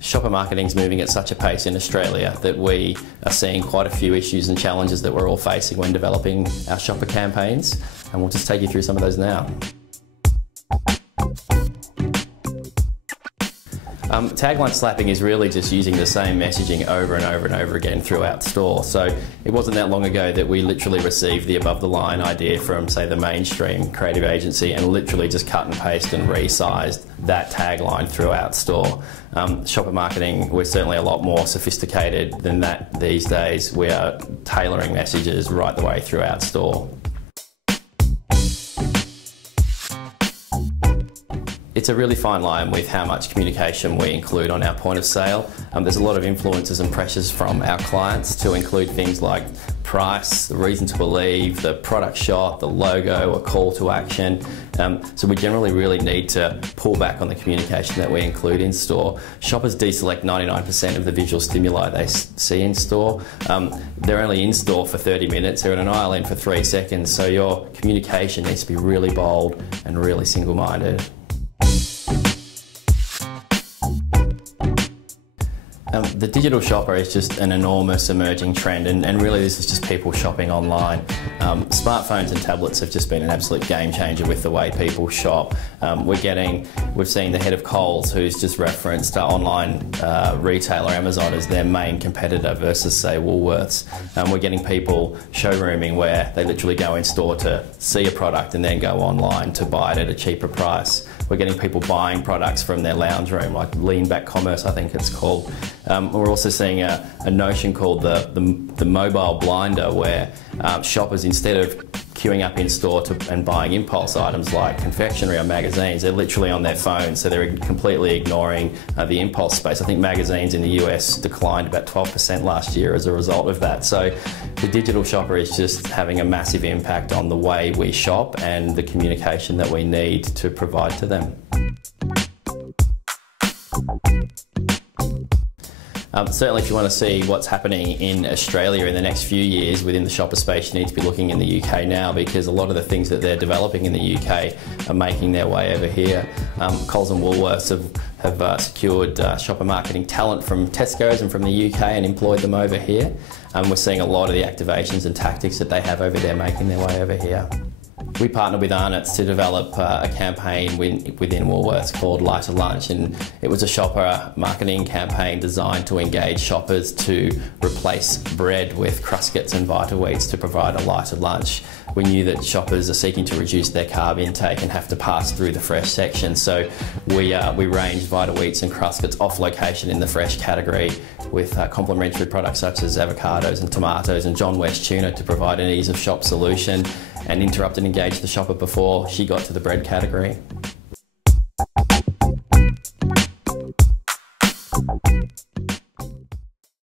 Shopper marketing is moving at such a pace in Australia that we are seeing quite a few issues and challenges that we're all facing when developing our shopper campaigns, and we'll just take you through some of those now. Tagline slapping is really just using the same messaging over and over and over again throughout store. So it wasn't that long ago that we literally received the above the line idea from, say, the mainstream creative agency and literally just cut and paste and resized that tagline throughout store. Shopper marketing, we're certainly a lot more sophisticated than that these days. We are tailoring messages right the way throughout store. It's a really fine line with how much communication we include on our point of sale. There's a lot of influences and pressures from our clients to include things like price, the reason to believe, the product shot, the logo, a call to action. So we generally really need to pull back on the communication that we include in store. Shoppers deselect 99% of the visual stimuli they see in store. They're only in store for 30 minutes, they're in an aisle in for 3 seconds, so your communication needs to be really bold and really single-minded. The digital shopper is just an enormous emerging trend, and really this is just people shopping online. Smartphones and tablets have just been an absolute game changer with the way people shop. We've seen the head of Coles who's just referenced online retailer Amazon as their main competitor versus, say, Woolworths. We're getting people showrooming where they literally go in store to see a product and then go online to buy it at a cheaper price. We're getting people buying products from their lounge room, like lean back commerce, I think it's called. We're also seeing a notion called the mobile blinder, where shoppers, instead of queuing up in store and buying impulse items like confectionery or magazines, they're literally on their phone, so they're completely ignoring the impulse space. I think magazines in the US declined about 12% last year as a result of that. So the digital shopper is just having a massive impact on the way we shop and the communication that we need to provide to them. Certainly if you want to see what's happening in Australia in the next few years within the shopper space, you need to be looking in the UK now, because a lot of the things that they're developing in the UK are making their way over here. Coles and Woolworths have secured shopper marketing talent from Tesco's and from the UK and employed them over here. We're seeing a lot of the activations and tactics that they have over there making their way over here. We partnered with Arnott's to develop a campaign within Woolworths called Lighter Lunch, and it was a shopper marketing campaign designed to engage shoppers to replace bread with Cruskits and Vita Wheats to provide a lighter lunch. We knew that shoppers are seeking to reduce their carb intake and have to pass through the fresh section, so we ranged Vita Wheats and Cruskits off location in the fresh category with complementary products such as avocados and tomatoes and John West tuna to provide an ease of shop solution and interrupt and engage the shopper before she got to the bread category.